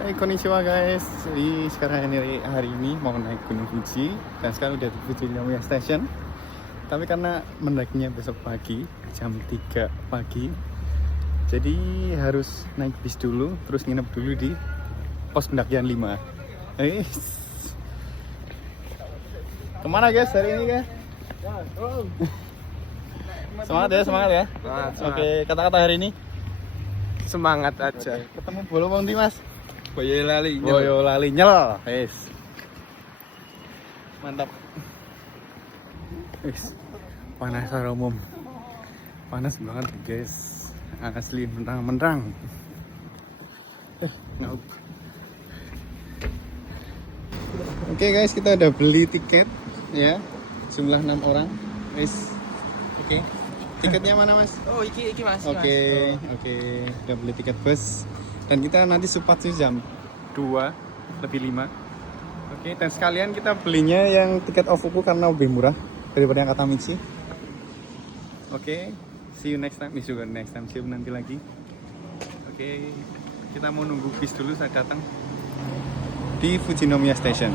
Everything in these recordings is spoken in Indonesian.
Hai konnichiwa guys. Jadi sekarang hari ini mau naik Gunung Fuji dan sekarang udah di Fuji Nomiya Station. Tapi karena mendakinya besok pagi jam 3 pagi, jadi harus naik bis dulu, terus nginep dulu di pos pendakian 5. Kemana guys hari ini guys? Semangat ya, semangat ya. Semangat. Oke, kata-kata hari ini Semangat aja. ketemu Bolong di Mas. Boyolali. Boyolali nyel. Wes. Mantap. Wes. Panas secara umum. Panas banget, guys. Asli mentang-mentang. Ngauk. Oke, guys, kita udah beli tiket ya. Jumlah 6 orang. Wes. Oke. Tiketnya mana, Mas? Oh, iki Mas. Oke. Udah beli tiket bus. Dan kita nanti Supatsu jam 2 lebih 5. Oke, dan sekalian kita belinya yang tiket Ofuku karena lebih murah daripada yang Katamichi. Oke, see you next time. See you nanti lagi. Oke, kita mau nunggu bis dulu saat datang di Fujinomiya Station.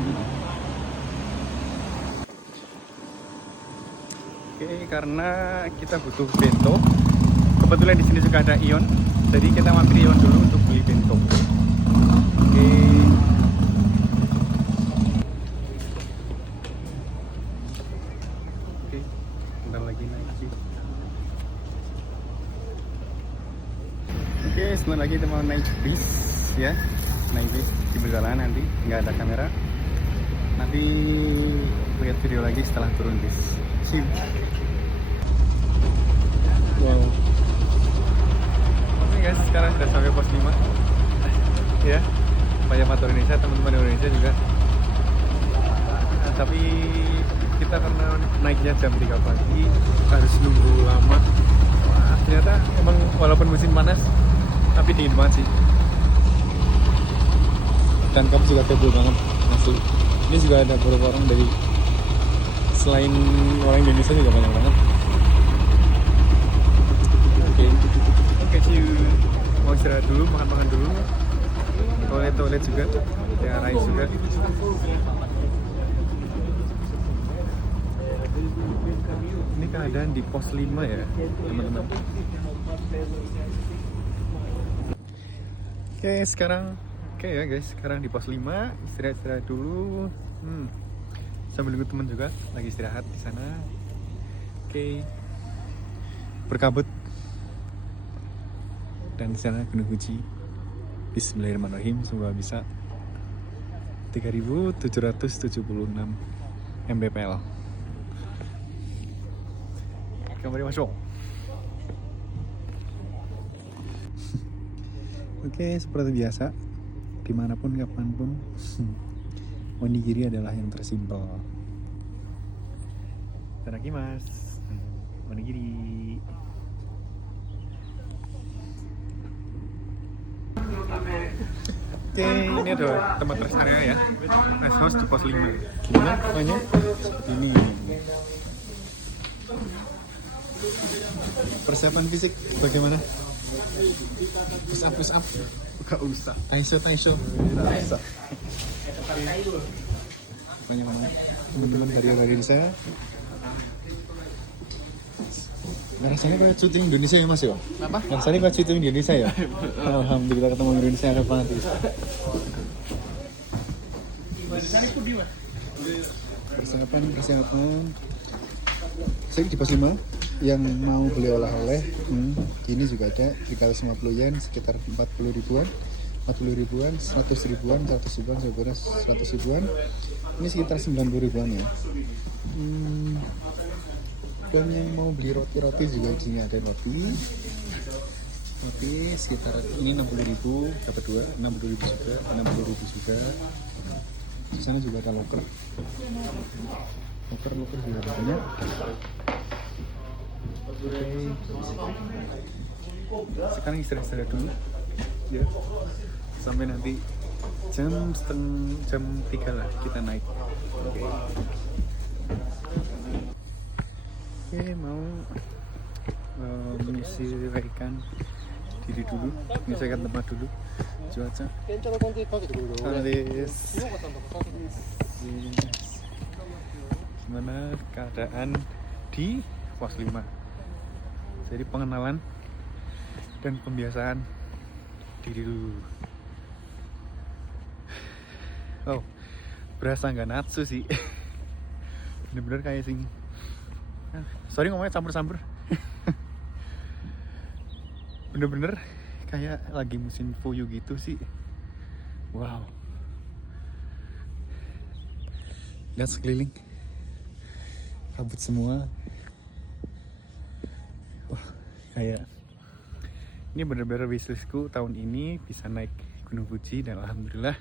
Oke, karena kita butuh bento. Kebetulan di sini juga ada Ion, jadi kita mampir Ion dulu untuk beli bento. Oke. Oke, bentar lagi naik bis. Oke, sebentar lagi kita mau naik bis ya. Naik bis di perjalanan nanti, nggak ada kamera. Nanti lihat video lagi setelah turun bis. See you. Wow. Oke guys, sekarang sudah sampai pos 5 ya, banyak motor Indonesia, teman-teman Indonesia juga. Tapi kita karena naiknya jam 3 pagi harus nunggu lama. Wah, ternyata emang walaupun musim panas tapi dingin banget sih. Dan kamu juga tebel banget asli. Ini juga ada beberapa orang dari selain orang Indonesia juga banyak banget. Oke, see you. Mau istirahat dulu, makan dulu. Toilet juga, ya Rais juga. Ini keadaan di pos 5 ya, teman-teman. Oke ya guys, sekarang di pos 5, istirahat dulu. Sambil nunggu teman juga lagi istirahat di sana. Oke. Berkabut. Dan di sana Gunung Fuji. Bismillahirrahmanirrahim, semoga bisa 3776 mdpl. Kembali masuk. Oke, seperti biasa, dimanapun kapanpun, onigiri adalah yang tersimpel. Itadakimasu. Onigiri. Oke, ini ada tempat rest area ya. Rest house di pos 5. Gimana pokoknya? Seperti ini. Persiapan fisik bagaimana? Push up. Gak usah. Taisho. Gak usah. Banyak teman-teman dari Indonesia. Rasanya kayak syuting Indonesia ya Mas ya? Apa? Rasanya kayak syuting Indonesia ya? Alhamdulillah ketemu Indonesia ada fanatis. Persiapan. Saya di pos 5 yang mau beli oleh-oleh. Ini juga ada 350 yen sekitar 40 ribuan. 100 ribuan, 100 ribuan, 100 ribuan. Ini sekitar 90 ribuan ya. Dan yang mau beli roti juga di sini ada roti sekitar ini 60.000 dapat 2, 60.000 juga. Di sana juga ada loker juga banyak. Oke. Sekarang istirahat dulu ya, sampai nanti jam 3 lah kita naik. Oke, mau menyesuaikan diri dulu, menyesuaikan tempat dulu. cuaca. ケンチャラコンテかけてくれる。 Alis. よかったんだかけてくれる。 Gimana keadaan di pos 5? Jadi pengenalan dan pembiasaan diri dulu. Oh, berasa nggak natsu sih. Bener-bener kayak sing. Sorry ngomongnya campur-campur. Bener-bener kayak lagi musim fuyu gitu sih. Wow. Lihat sekeliling. Kabut semua. Wah, kayak ini bener-bener wishlistku tahun ini bisa naik Gunung Fuji dan alhamdulillah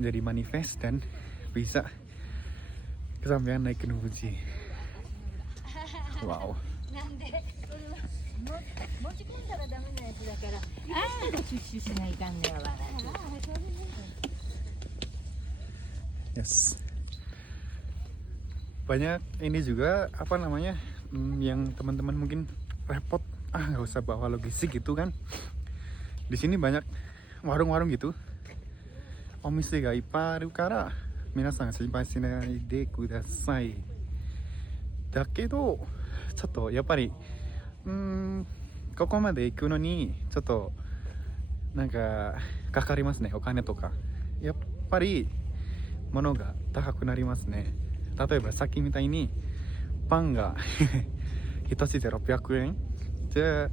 menjadi manifest dan bisa kesampaian naik Gunung Fuji. Wow. なんで持ち込んだらダメなやつだからああシュッシュしないかんねやわ Yes. Banyak ini juga apa namanya yang teman-teman mungkin repot nggak usah bawa logistik gitu kan. Di sini banyak warung-warung gitu. Omise ga ippai aru kara minasan shinpai shinai de kudasai. Dakedo ちょっとやっぱりここまで行くのにちょっとなんかかかりますね、お金とか。やっぱり物が高くなりますね。例えばさっきみたいにパンが一つで600円。じゃあ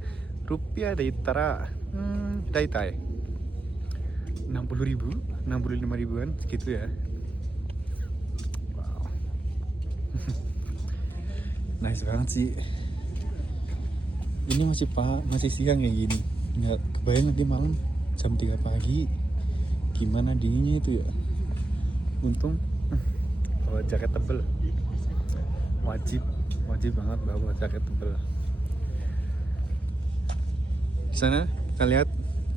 ルピアで言ったらだいたい60.000 65.000-an segitu ya. Wow. Nice banget sih. Ini masih siang kayak gini. Nggak kebayang nanti malam jam 3 pagi gimana dinginnya itu ya. Untung bawa jaket tebel. Wajib banget bawa jaket tebel. Di sana kita lihat,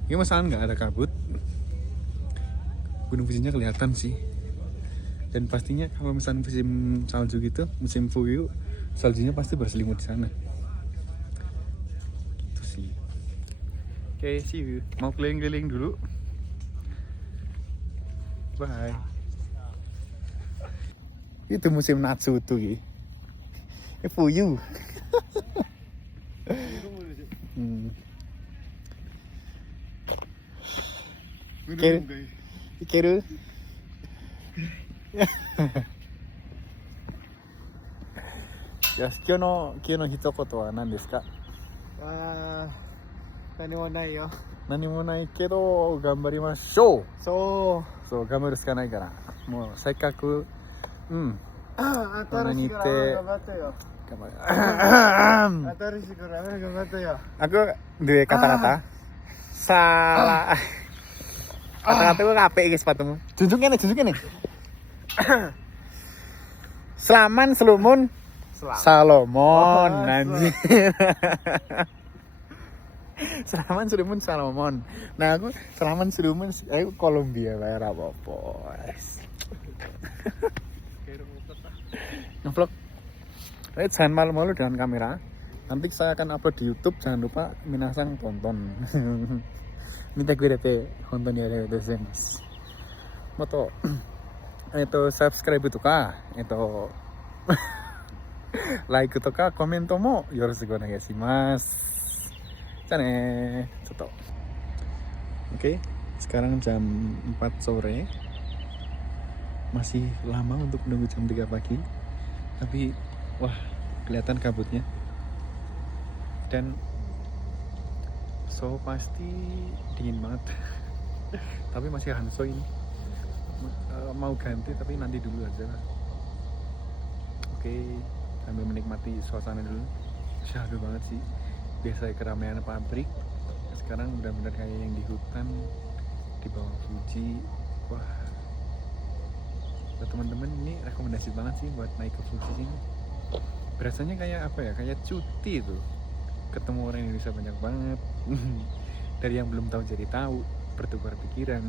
ini masalah nggak ada kabut. Gunung Fujinya kelihatan sih. Dan pastinya kalau misalnya musim salju gitu, musim fuyu, saljunya pasti berselimut di sana. Gitu sih. Oke, see you. Mau keliling-keliling dulu. Bye. Itu musim Natsu tuh, Gi. Fuyu. Ikeru? Yes, 今日の一言は何ですか？何もないよ。何もないけど頑張りましょう。そうそう頑張るしかないから。もうせっかく新しいから頑張ってよ。頑張る。新しいから頑張ってよ。 Aku duwe kata-kata. Salah. Kata-kata gue apik iki sepatumu. Junjung kene. Selaman Selumun Salomon anjir. Selaman Selumun Salomon. Nah aku Selaman Selumun aku Kolombia bayar apa-apa. Ngevlog. Jangan malu-malu dengan kamera. Nanti saya akan upload di YouTube. Jangan lupa minasang tonton. Minta gue dete honton ya desu. Moto サブスクライブとかライクとかコメントもよろしくお願いします。じゃあねー。ちょっと Oke, sekarang jam 4 sore. Masih lama untuk menunggu jam 3 pagi. Tapi wah, kelihatan kabutnya. Dan so pasti dingin banget. Tapi masih Hanso ini. Mau ganti tapi nanti dulu aja lah. Oke, sambil menikmati suasana dulu. Syahdu banget sih. Biasa keramaian pabrik, sekarang benar-benar kayak yang di hutan di bawah Fuji. Wah, buat teman-teman ini rekomendasi banget sih buat naik ke Fuji ini. Berasanya kayak apa ya, kayak cuti tuh. Ketemu orang Indonesia banyak banget. Dari yang belum tahu jadi tahu, bertukar pikiran,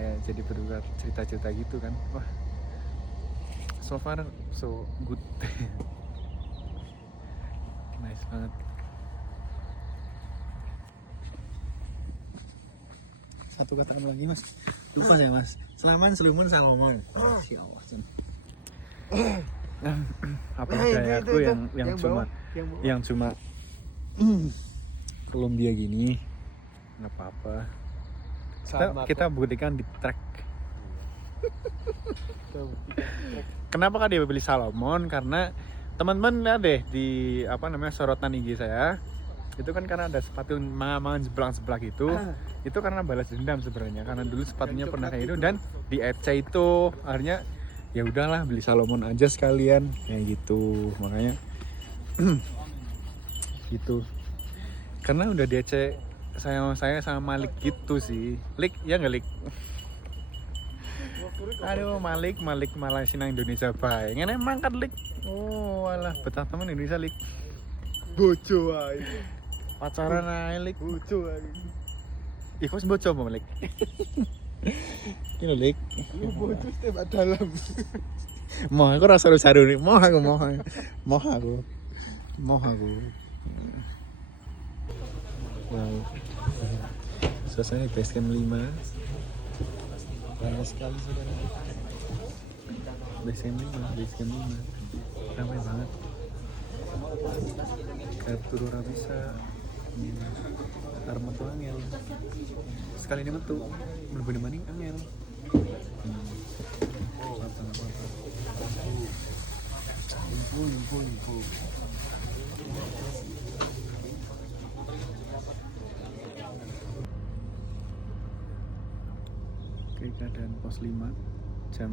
kayak jadi bertukar cerita-cerita gitu kan. Wah, so far so good. Nice banget. satu kata lagi mas. Lupa saya mas. Selaman Sulumun Salomon. Ya Allah. Apa kayak aku yang cuma yang cuma Columbia gini nggak apa-apa. Kita buktikan di track. Kenapa kan dia beli Salomon? Karena teman-teman lihat deh di sorotan IG saya itu kan karena ada sepatu mangan sebelah gitu. Itu karena balas dendam sebenarnya, karena dulu sepatunya pernah kayak itu dan di EC itu akhirnya ya udahlah beli Salomon aja sekalian kayak gitu, makanya gitu. Karena udah di EC saya sama Malik gitu sih. Lik ya nggak Lik? Aduh Malik malah sinang Indonesia bae. Ngene mangkat Lik. Oh alah betah temen Indonesia Lik. Bojo ae. Pacaran ae Lik. Bojo ae. Iku wis bojo apa Lik? Ini Lik. Bojo tembak dalam. Mau aku rasa saru nih. Mau aku. Wow. Suasana di base camp 5. Ramai sekali saudara. Base camp 5. Ramai banget. Kayak turu bisa. Arep metu angel. Sekali ini metu, bener-bener maning angel. Info. Oke, keadaan pos 5 jam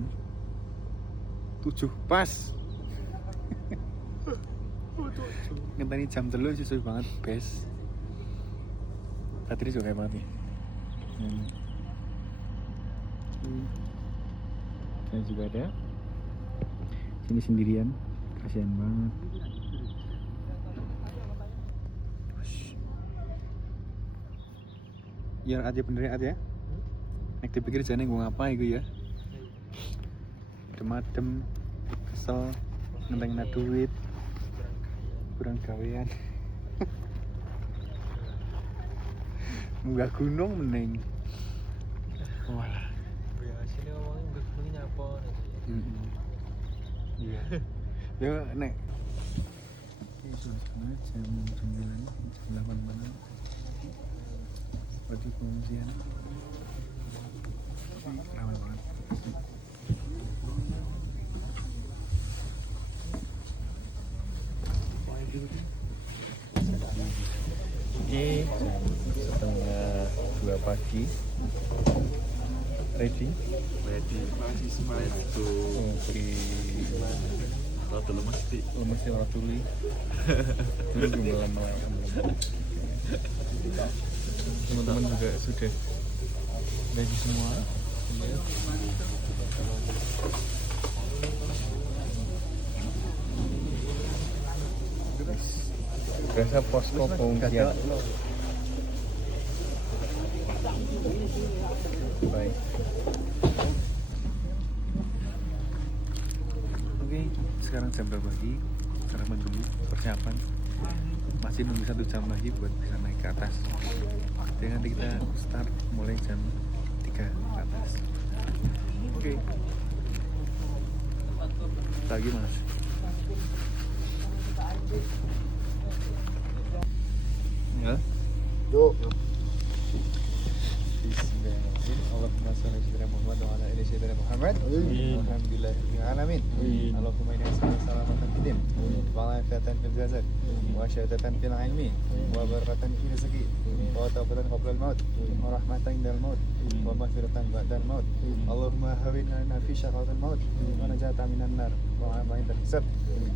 7 pas. Ngenteni jam 3 susu banget, best. Tadi juga kayak banget nih. Saya juga ada. Sini sendirian, kasihan banget. Ya aja benerin aja. Nek dipikir jane gue ngapain gue ya. Demadem, kesel, ngentengin duit, kurang gawean. Munggah gunung mending. Walah. Ya sini ngomongin munggah gunung nyapa. Iya. Yo nek. Itu jam 9, jam 8 malam. Bagi pengungsian. Ramai banget. Oke, setengah 2 pagi. Ready? Masih semangat tuh. Kalau dulu mesti lewat dulu. Dulu belum teman-teman juga sudah ready semua. Berasa posko pengungsian. Baik. Oke, sekarang jam berapa lagi? Sarapan dulu, persiapan. Masih nunggu 1 jam lagi buat bisa naik ke atas. Jadi nanti kita start mulai jam 3 ke atas. Oke. Lagi mas. Ya. Yuk. Bismillahirrahmanirrahim. Allahumma shalli ala Muhammad wa ala ali sayyidina Muhammad. Alhamdulillahirabbil alamin. Allahumma inna nas'aluka salamatan fid din wa afiyatan fil jasad wa syahadatan fil ilmi wa barakatan fil rizqi wa taubatan qabla al maut wa rahmatan indal maut wa maghfiratan ba'dal maut. Allahumma hawwin 'alaina fi syaqatil maut wa najatan minan nar wa ama'inal hisab.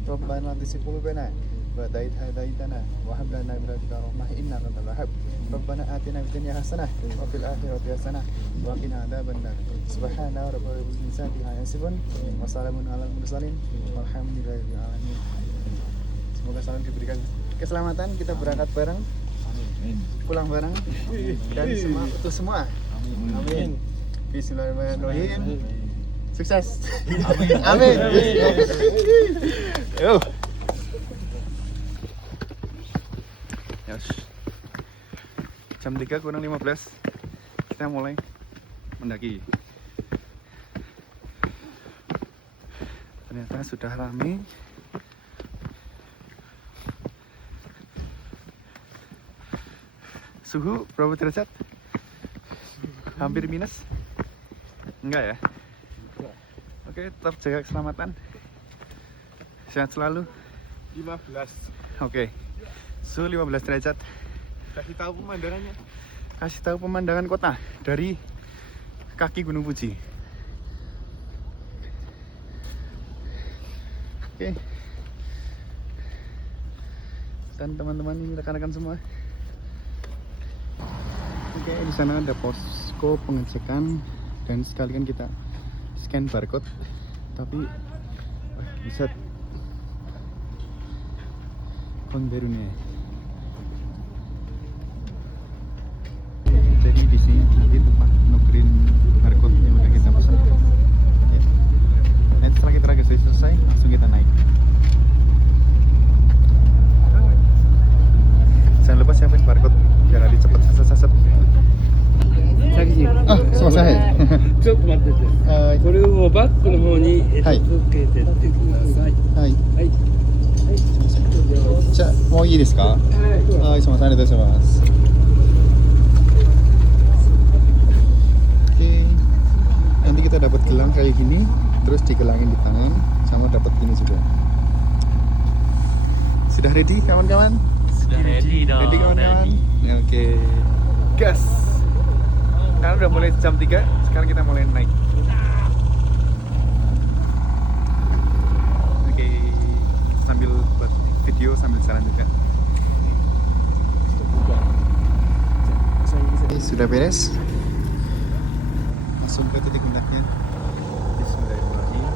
Rabbana la tuzigh qulubana بعد إذ هديتنا وهب لنا من لدنك رحمة إنك أنت الوهاب ربنا آتنا في الدنيا حسنة وفي الآخرة حسنة وقنا عذاب النار سبحان ربك رب العزة عما يصفون وسلام على المرسلين والحمد لله رب العالمين. Semoga selalu diberikan keselamatan, kita berangkat bareng, pulang bareng, dan untuk semua. Amin. Bismillahirrahmanirrahim. Sukses. Amin. Yo. Jam 3 kurang 15 kita kita mulai mendaki. Ternyata sudah ramai. Suhu berapa derajat? Hampir minus? Enggak ya? Oke, tetap jaga keselamatan. Sehat selalu. 15. Oke. Suhu 15 derajat. Kasih tahu pemandangannya. Kasih tahu pemandangan kota dari kaki Gunung Fuji. Oke. Dan teman-teman ini rekan-rekan semua. Oke, di sana ada posko pengecekan dan sekalian kita scan barcode. Tapi bisa konverunnya. Jadi di sini nanti tempat nukerin barcode yang udah kita pesan. Ya. Nanti setelah kita registrasi selesai, langsung kita naik. Jangan lupa siapin barcode biar nanti cepet saset-saset. Ah, selesai. ちょっと待ってて。これをバックの方にはいつけてってください。はい。はい。じゃあ、もういいですか？はい、すみません、ありがとうございます。Oke, nanti kita dapat gelang kayak gini, terus digelangin di tangan, sama dapat gini juga. Sudah ready kawan-kawan? Sudah ready dong. Ready kawan-kawan? Oke, gas. Karena udah mulai jam 3, sekarang kita mulai naik. Oke, sambil buat video sambil jalan juga. Oke, sudah beres. Langsung ke titik hendaknya. Bismillahirrahmanirrahim.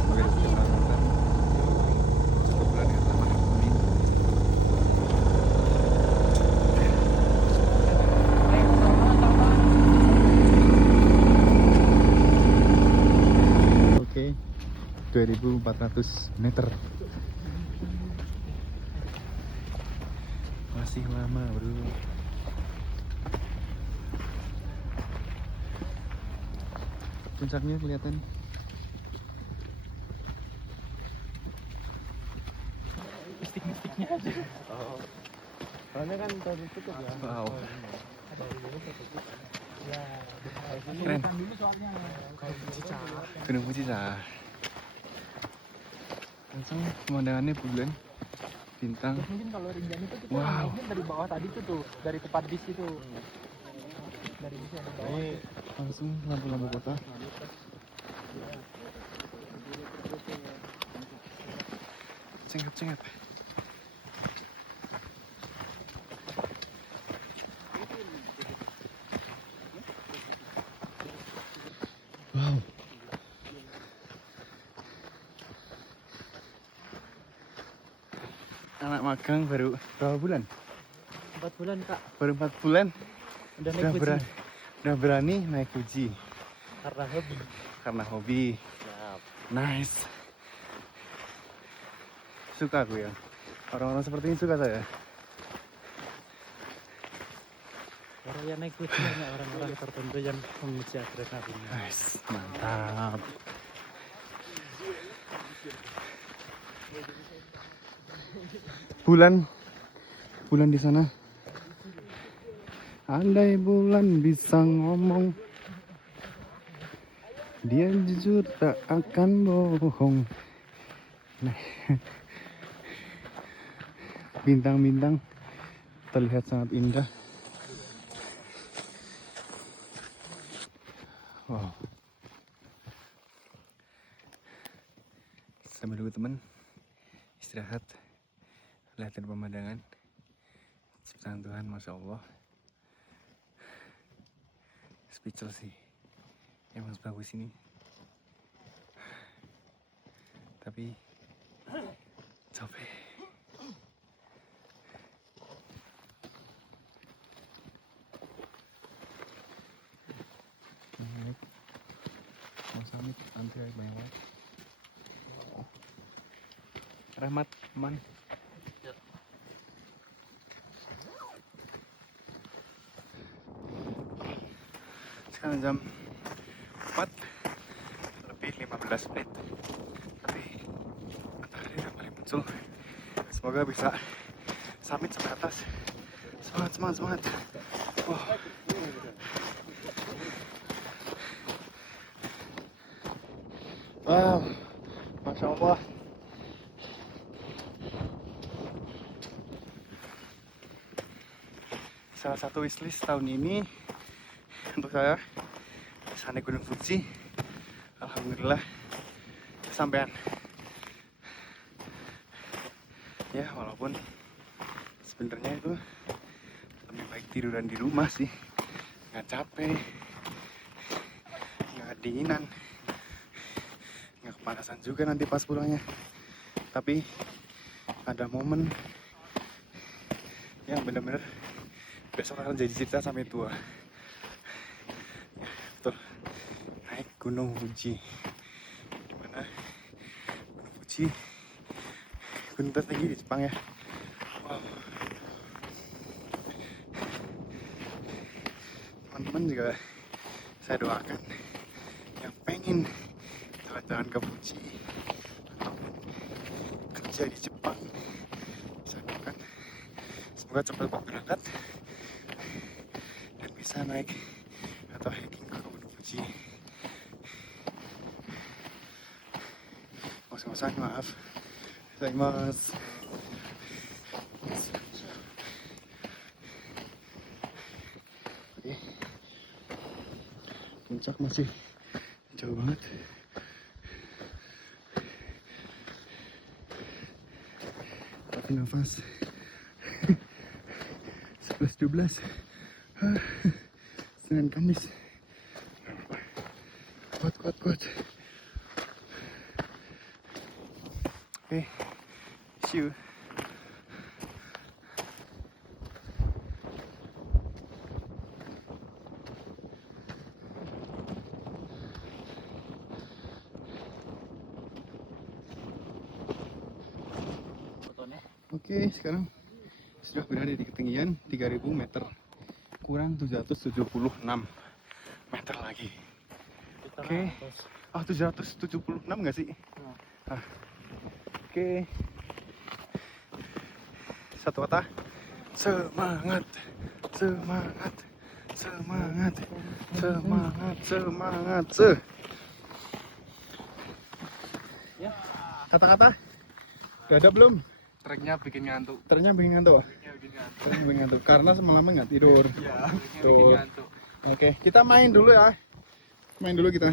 Semoga kita berkelanjutan. Cukup bulan yang selamat. Amin. Oke, 2400 meter. Masih lama, bro. Puncaknya kelihatan. Mistik-mistiknya aja. Oh. Soalnya kan tertutup ya. Wow. Ya, Keren. dulu soalnya Gunung Fuji sah. Langsung pemandangannya bulan, bintang. mungkin kalau Rinjani itu kita Wow. mungkin dari bawah tadi tuh dari tempat bis itu. Dari bis yang bawah. Ini langsung lampu-lampu kota. Cengap-cengap. Wow. Anak magang baru berapa bulan? 4 bulan, Kak. Baru 4 bulan. Udah naik Udah, Fuji udah berani naik Fuji karena hobi. karena hobi. Nice. Suka aku ya. Orang-orang seperti ini suka saya. Orang yang naik Fuji hanya orang-orang tertentu yang menguji adrenalin. Nice, mantap. Bulan di sana. Andai bulan bisa ngomong, dia jujur tak akan bohong. Nah, bintang-bintang terlihat sangat indah. Wow. Sambil nunggu teman istirahat, lihatin pemandangan ciptaan Tuhan, masya Allah. Speechless sih, emang bagus ini. Tapi capek. Mau summit nanti banyak banget. Rahmat, aman. Sekarang jam 4 lebih 15 menit. Tapi matahari udah mulai muncul. Semoga bisa summit sampai atas. Semangat, semangat, semangat. Wah. Wow, Masya Allah. Salah satu wishlist tahun ini untuk saya bisa naik Gunung Fuji. Alhamdulillah kesampaian. Ya walaupun sebenarnya itu lebih baik tiduran di rumah sih, nggak capek, nggak dinginan, nggak kepanasan juga nanti pas pulangnya. Tapi ada momen yang benar-benar besok akan jadi cerita sampai tua. Ya, betul. Naik Gunung Fuji. Dimana Gunung Fuji gunung tertinggi di Jepang ya. Wow. Teman-teman juga saya doakan yang pengen jalan-jalan ke Fuji ataupun kerja di Jepang, saya doakan semoga cepat berangkat dan bisa naik atau hiking ke Gunung Fuji. Ngos-ngosan, maaf. Mas. Oke. Puncak masih jauh banget. Tapi nafas 11-12 Senin Kamis. Kuat. Oke, see you. Oke, sekarang sudah berada di ketinggian 3000 meter, kurang 776 meter lagi. Oke. Oh, 776 nggak sih? Ah. Oke. Satu kata. Semangat. Kata-kata. Udah ada belum? Treknya bikin ngantuk. Ternyata bikin ngantuk. Karena semalam nggak tidur. Iya, Tuh. Oke, kita main dulu ya. Main dulu kita.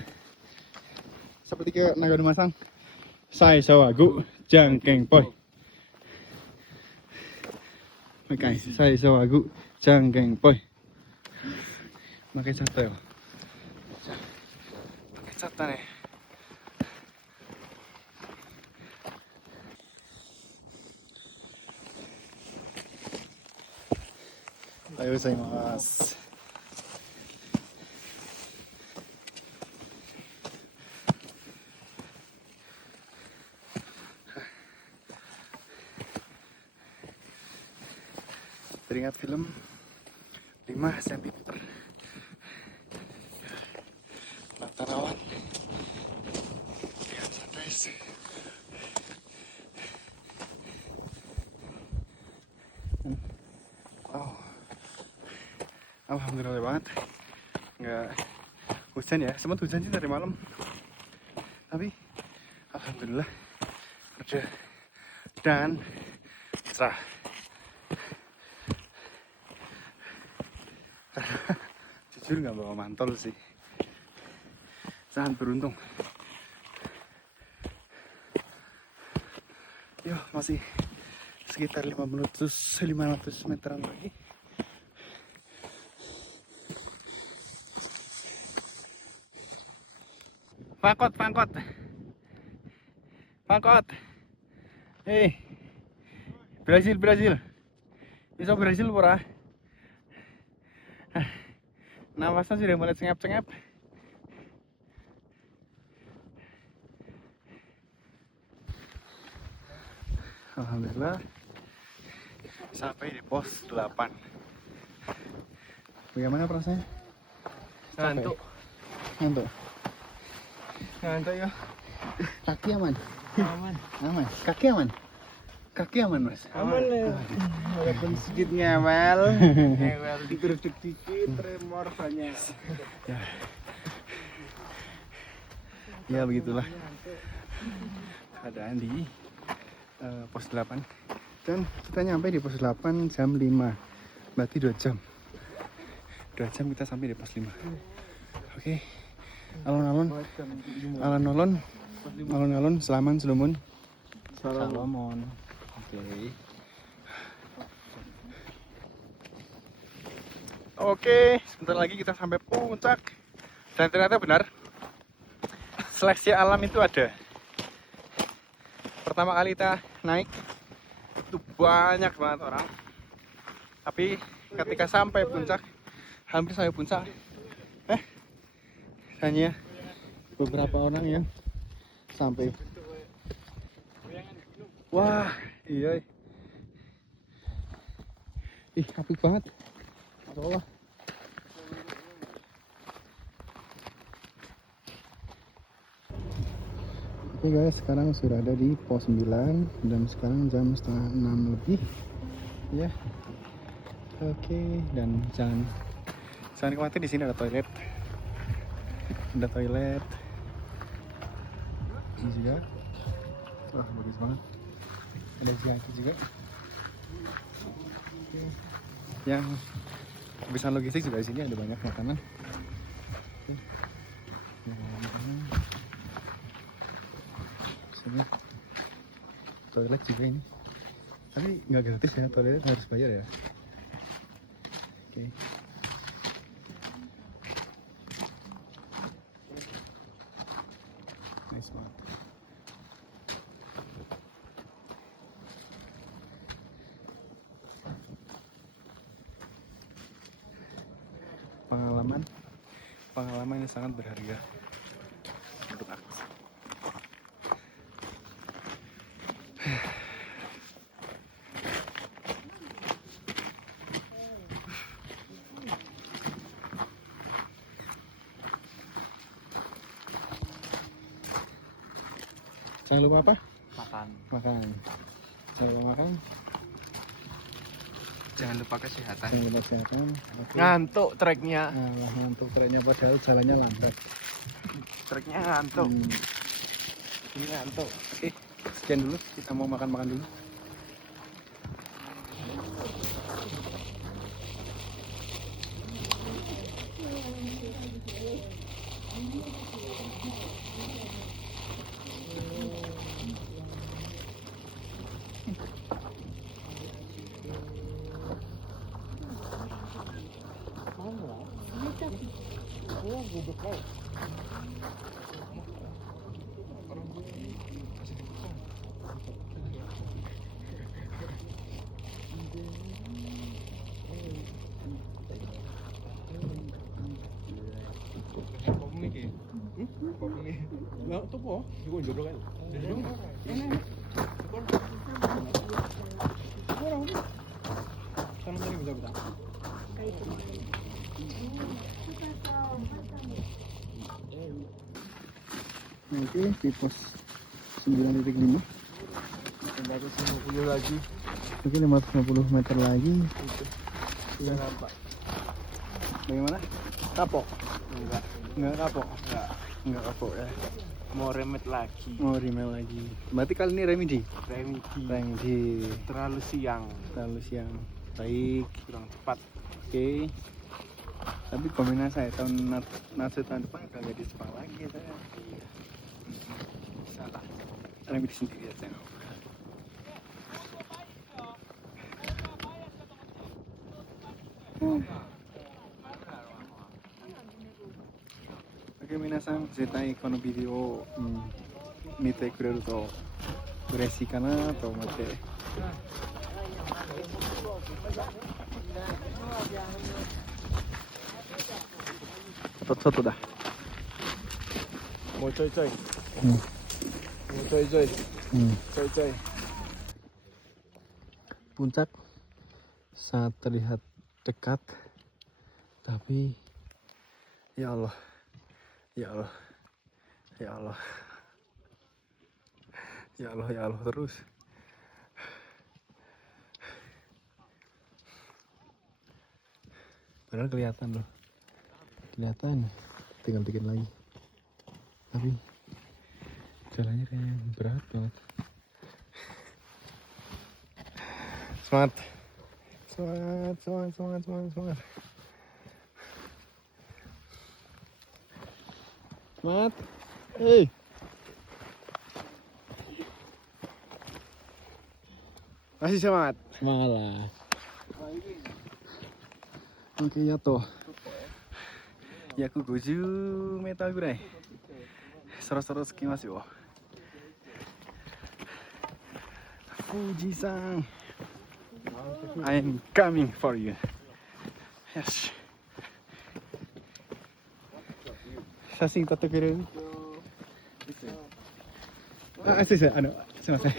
Seperti ke Naga Masang. Sai sawagu jangkeng poi. Oke, sai sawagu jangkeng poi. Pakai sate ya. Pakai sate nih. Ayo gozaimasu. Teringat film 5 cm latar awan lihat sunrise. Wow, alhamdulillah banget nggak hujan ya. Sempat hujan sih dari malam, tapi alhamdulillah reda dan cerah. Jujur nggak bawa mantel sih, sangat beruntung. Yo, masih sekitar 500 meteran lagi. Pangkot. Brazil. Bisa Brazil pura. Nafasnya sudah mulai cengap-cengap. Alhamdulillah sampai di pos 8. Bagaimana perasaannya? Ngantuk. Ngantuk. Ngantuk ya. Kaki aman. Aman. Aman. Kaki aman. Kaki aman, Mas. Aman ya. Walaupun sedikit ngewel. Ngewel dikit tremor banyak. Ya begitulah keadaan di pos 8. Dan kita nyampe di pos 8 jam 5. Berarti 2 jam. 2 jam kita sampai di pos 5. Oke. Alon-alon selaman selamun. Salamon. Oke, sebentar lagi kita sampai puncak. Dan ternyata benar, seleksi alam itu ada. Pertama kali kita naik itu banyak banget orang. Tapi ketika sampai puncak, hampir sampai puncak, hanya beberapa orang yang sampai. Wah, iya. Ih, apik banget. Allah. Oke guys, sekarang sudah ada di pos 9 dan sekarang jam setengah 6 lebih. Ya. Oke, dan jangan khawatir, di sini ada toilet. Ada toilet. Ini juga. Wah, bagus banget. Ada jaki juga. Oke. Yang urusan logistik juga di sini ada banyak makanan. Oke. Makanan. Sini. Toilet juga ini. Tapi nggak gratis ya, toilet harus bayar ya. Oke. Nice banget. Pengalaman yang sangat berharga untuk aku. Jangan lupa apa? Makan. Jangan lupa makan. Jangan lupa kesehatan. Jangan lupa kesehatan. Oke. Ngantuk treknya. Nah, ngantuk trennya padahal jalannya lambat. Treknya ngantuk. Ini ngantuk. Oke, sekian dulu. Kita mau makan dulu. Nah, itu po. Iku njero kan. Sana tadi bisa. Oke, di pos 9.5. 550 lagi. Oke, 550 meter lagi. Sudah nampak. Bagaimana? Kapok? Enggak kapok. Enggak kapok ya. Mau remet lagi. Mau remel lagi. Berarti kali ini remedi. Remedi. Terlalu siang. Baik. Kurang tepat. Oke. Tapi kombinasi saya tahun depan kagak di spa lagi saya. Salah. Remedi sendiri aja. Oke, minasan, zetai kono video mite kureru to ureshi kana to omotte. Soto dah. Mau coy-coy. Hmm. Mau coy-coy. Coy-coy. Puncak saat terlihat dekat, tapi Ya Allah. Ya Allah. Ya Allah. Ya Allah, ya Allah terus. Padahal kelihatan loh. Kelihatan. Tinggal dikit lagi. Tapi jalannya kayak berat banget. Semangat. Semangat, semangat, semangat, semangat, semangat. Semangat. Hei. Masih semangat. Semangat lah. Oke, jatuh. Yaku 50 メーターぐらい。そろそろ着きますよ。富士山。I'm coming for you. よし。写真撮ってくれる？あ、先生、すいません。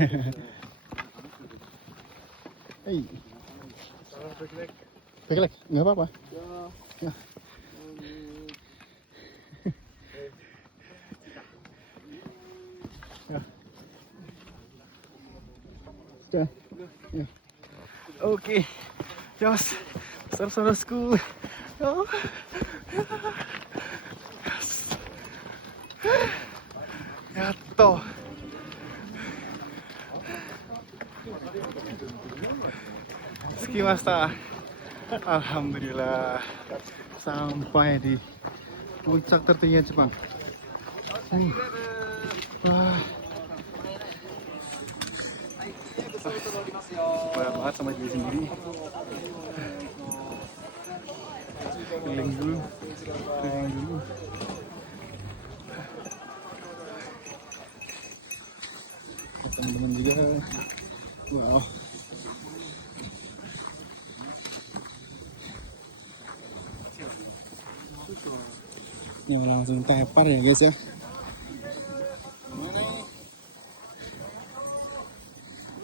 はい。Peklek, nggak apa-apa. Ya. Ya. Sudah. Ya. Oke. Yos. Saudara-saudaraku. Oh. Yes. Yatto. Tsukimashita. Alhamdulillah sampai di puncak tertinggi Jepang. Wah. Parah banget sama diri sendiri. Keliling dulu. Keliling dulu. Teman-teman juga. Wow. Nah, langsung tepar ya guys ya.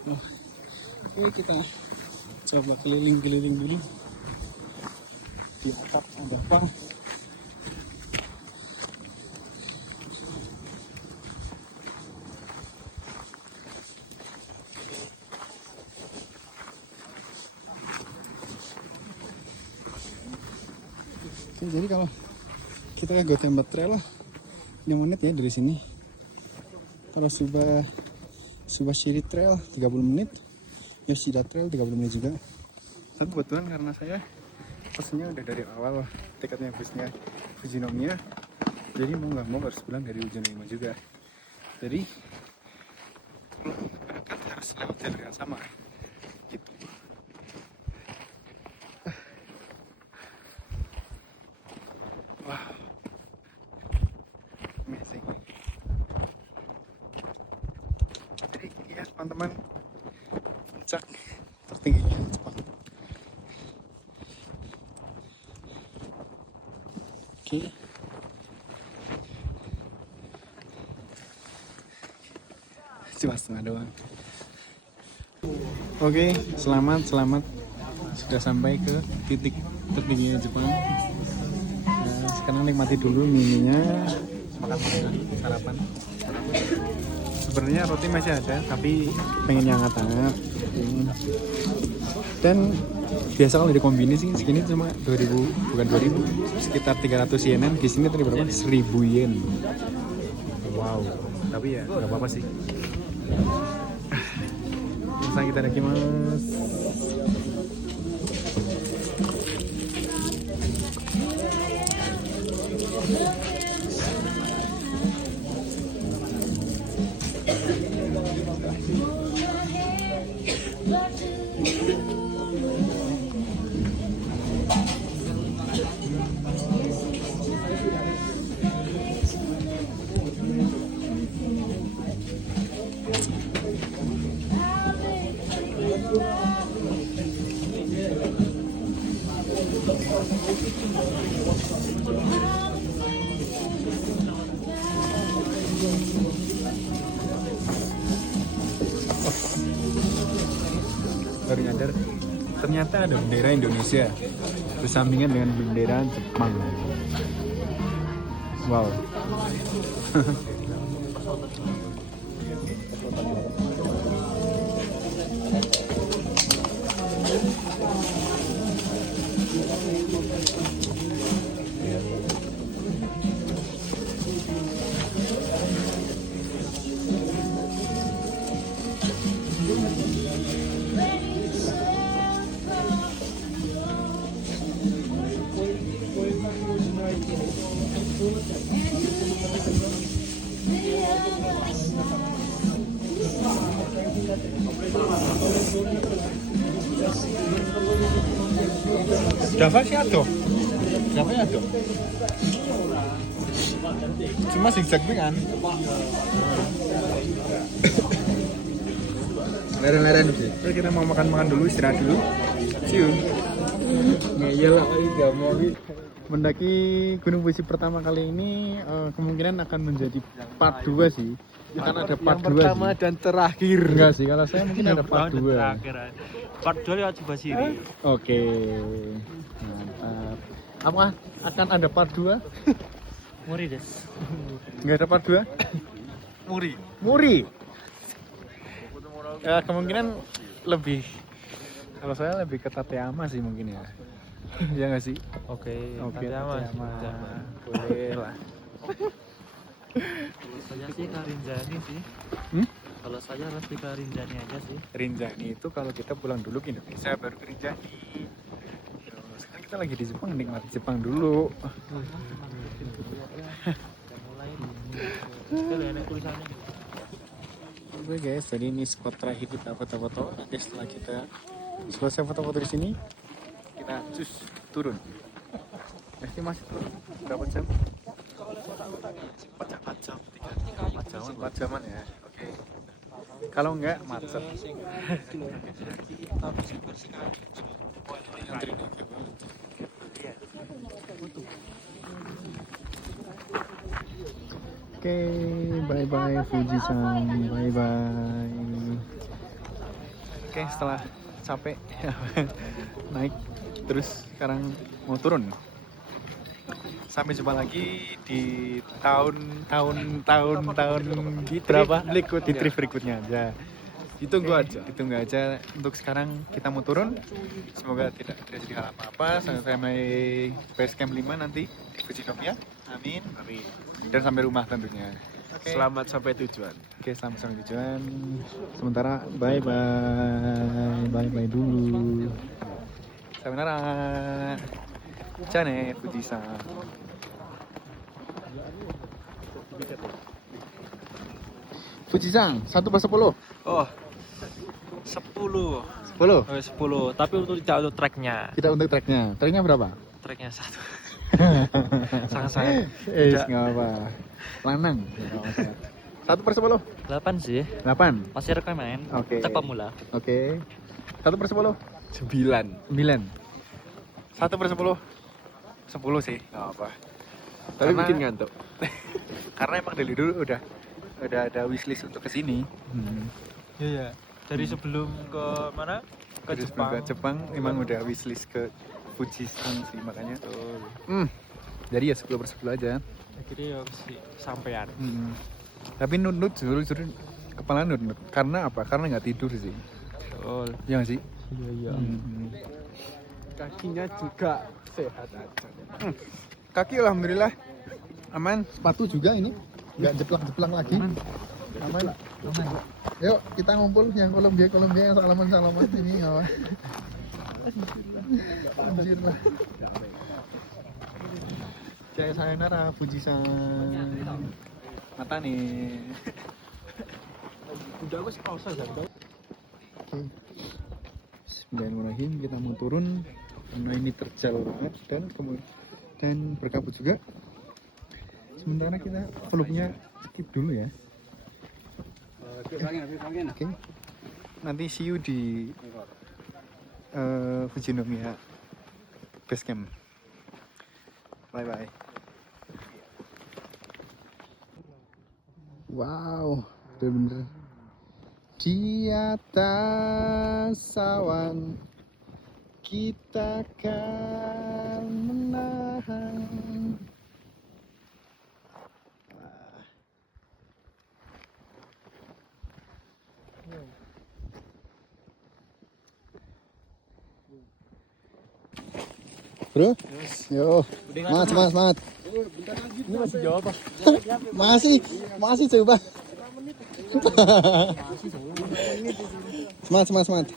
Oh, oke, kita coba keliling-keliling dulu. Di atap ada apa? Oke, jadi kalau kita ke Gotemba Trail 5 menit ya dari sini. Terus Subashiri Trail 30 menit. Yoshida Trail 30 menit juga. Tapi kebetulan karena saya pesennya udah dari awal tiketnya busnya Fujinomiya, jadi mau nggak mau harus pulang dari Ujinomiya juga. Jadi berangkat harus lewat jalur yang sama gitu. Wow, amazing. Jadi ya teman-teman, puncak tertinggi Jepang. Oke. Cuma setengah doang. Oke, selamat sudah sampai ke titik tertinggi Jepang. Nah, sekarang nikmati dulu mie-nya, makan sarapan. Sebenarnya roti masih ada, tapi pengen yang hangat-hangat. Dan biasa kalau di kombini sih segini cuma 2000, bukan 2000, sekitar 300 yenan. Di sini tadi berapa? 1000 yen. Wow, tapi ya nggak apa-apa sih. Masa kita lagi mas. Baru nyadar ternyata ada bendera Indonesia bersampingan dengan bendera Jepang. Wow. Java sih ada. Java ya ada. Cuma zigzag kan. Leren-leren sih. Oke, kita mau makan dulu, istirahat dulu. See you. Ngeyel lah kali gak mau. Mendaki Gunung Fuji pertama kali ini kemungkinan akan menjadi part 2 sih. Akan ada part 2 pertama sih. dan terakhir. Enggak sih, kalau saya mungkin ada part 2. Part 2 lewat Subasiri. Oke. Mantap. Apa akan ada part 2? Muri des. Enggak ada part 2? Muri. Ya, kemungkinan lebih, kalau saya lebih ke Tateyama sih mungkin ya. Ya nggak sih? Oke, Tateyama. Boleh lah. Kalau saya sih ke Rinjani sih. Kalau saya pasti ke Rinjani aja sih. Rinjani itu kalau kita pulang dulu ke Indonesia baru ke Rinjani. Sekarang kita lagi di Jepang, nikmati Jepang dulu. Mulai itu enak tulisannya. Oke guys, jadi ini spot terakhir kita foto-foto. Nanti setelah kita selesai foto-foto di sini, kita turun. Nanti masih turun berapa jam? 4 jaman ya. Oke. Kalau enggak macet. Oke, bye bye Fuji-san, bye bye. Oke, setelah capek naik, terus sekarang mau turun. Sampai jumpa lagi di tahun berapa? Di trip berikutnya aja. Ditunggu aja. Ditunggu aja. Untuk sekarang kita mau turun. Semoga tidak terjadi hal apa-apa sampai base camp 5 nanti di Fujinomiya. Amin. Dan sampai rumah tentunya. Oke. Selamat sampai tujuan. Oke, selamat sampai tujuan. Sementara bye bye dulu. Sayonara. Jane Fuji-san. Fuji-san, 1/10. Oh, 10. 10. 10. Tapi untuk tidak untuk tracknya. Kita untuk tracknya. Tracknya berapa? Tracknya 1. Sangat-sangat. Nggak apa. Lanang. 1/10. 8 sih. 8. Masih rekomen. Oke. Cek pemula. Oke. 1/10. 9. 9. 1/10. 10 sih. Nggak apa. Tapi Karena- bikin ngantuk. Karena emang dari dulu udah ada wishlist untuk kesini. Iya. Dari sebelum ke mana? Ke Terus Jepang. ke Jepang emang udah wishlist ke Fuji-san sih makanya. Jadi ya 10/10 aja. Akhirnya ya sih sampean. Tapi nut jujur kepala nut. Karena apa? Karena nggak tidur sih. Betul. Ya nggak sih? Iya. Kakinya juga sehat aja. Kaki alhamdulillah aman. Sepatu juga ini nggak jeplang lagi. Aman. Yuk kita ngumpul yang Kolombia yang salaman ini nggak apa. Anjir lah. Kayak sayonara Fuji-san. Mata nih. Udah aku sih pausa kan. Oke. Bismillahirrahmanirrahim, kita mau turun karena ini terjal banget dan berkabut juga. Sementara kita vlognya skip dulu ya. Oke. Nanti see you di Fujinomiya Base Camp. Bye bye. Wow, bener-bener di atas awan kita kan menahan bro. Yo, semangat. Ini masih jawab apa? Masih coba. Semangat.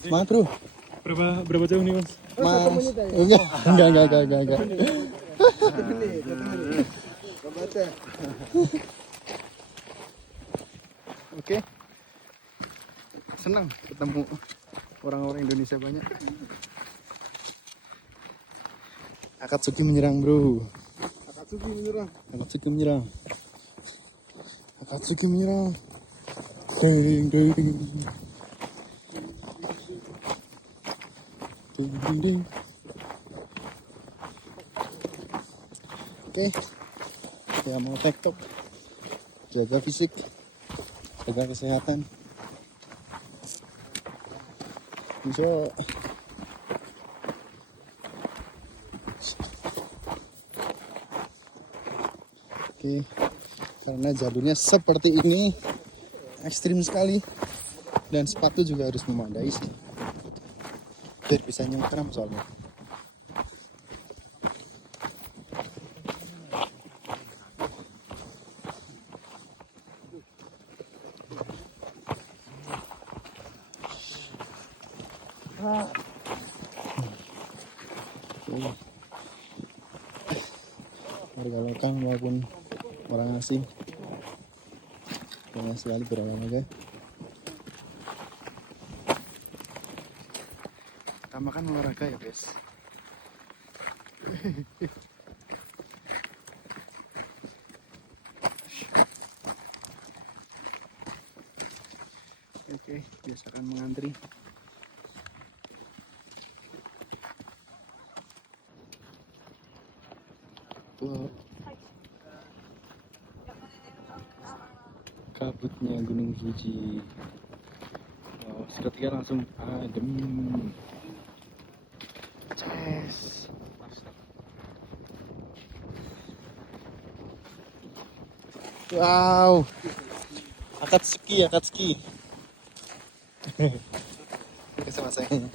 Semangat bro. Berapa jauh nih, Mas? Mas, enggak. Oke. Senang ketemu orang-orang Indonesia banyak. Akatsuki menyerang, bro. Akatsuki menyerang. Ding. Oke. Kita mau TikTok. Jaga fisik. Jaga kesehatan. Bisa. Oke, karena jalurnya seperti ini, ekstrim sekali, dan sepatu juga harus memadai sih, biar bisa nyengkram soalnya. Warga lokal maupun orang asing banyak sekali berolahraga. Utamakan olahraga ya guys. Oke, biasakan mengantri. Wow. Kabutnya Gunung Fuji. Oh, seketika langsung adem. Yes. Wow. Akatsuki. Sama saya.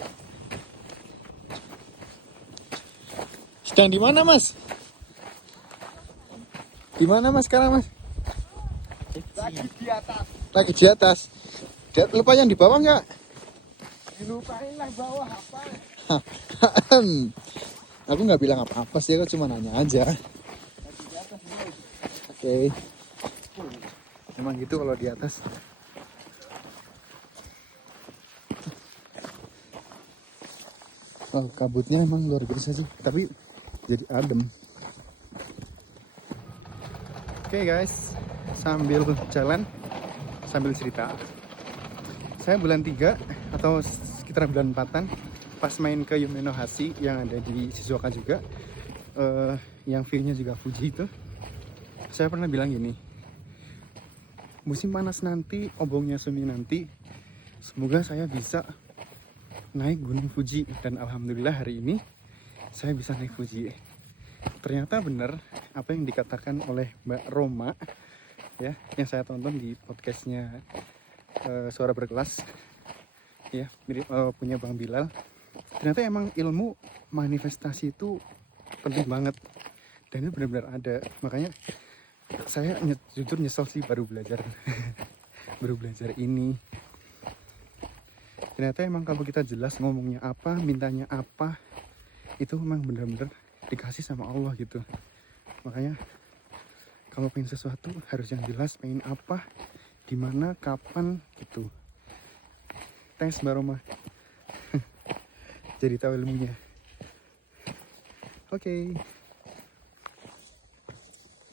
Sedang di mana, Mas? Di mana, Mas, sekarang, Mas? Lagi di atas. Lupa yang di bawah nggak? Dilupain lah bawah apa? Aku nggak bilang apa-apa sih, aku cuma nanya aja. Oke. Emang gitu kalau di atas. Oh, kabutnya emang luar biasa sih, tapi jadi adem. Oke guys, sambil jalan, sambil cerita. Saya bulan 3 atau sekitar bulan 4-an pas main ke Yumenohashi yang ada di Shizuoka juga, yang view-nya juga Fuji itu. Saya pernah bilang gini, musim panas nanti, obongnya Sumi nanti, semoga saya bisa naik Gunung Fuji. Dan alhamdulillah hari ini saya bisa naik Fuji. Ternyata benar apa yang dikatakan oleh Mbak Roma ya, yang saya tonton di podcastnya Suara Berkelas ya, mirip punya Bang Bilal. Ternyata emang ilmu manifestasi itu penting banget dan itu benar-benar ada. Makanya saya jujur nyesel sih baru belajar baru belajar ini. Ternyata emang kalau kita jelas ngomongnya apa, mintanya apa, itu memang benar-benar dikasih sama Allah gitu. Makanya kalau pengen sesuatu harus yang jelas, pengen apa, gimana, kapan gitu. Thanks Mbak Roma. Jadi tahu ilmunya.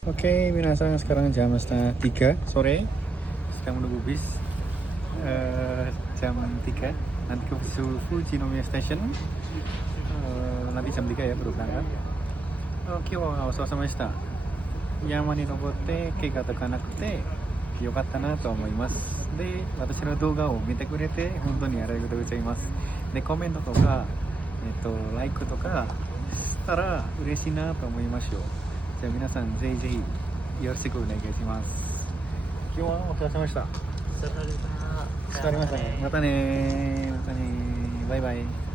Oke, minasan, sekarang jam 2:30 sore. Sedang menunggu bis jam 3 nanti ke Fujinomiya Station. Nanti jam 3 ya baru berangkat. Oke, wow, osusamashita. Yama ni nobotte ke ga takanakutte yokatta na to omoimasu. De, watashi no douga o mite kurete hontou ni arigatou gozaimasu. De, コメントとかライクとかしたら嬉しいなと思いましょう。じゃあ皆さんぜひぜひよろしくお願いします。今日はお疲れ様でした。お疲れ様でした。疲れましたね。またね。バイバイ。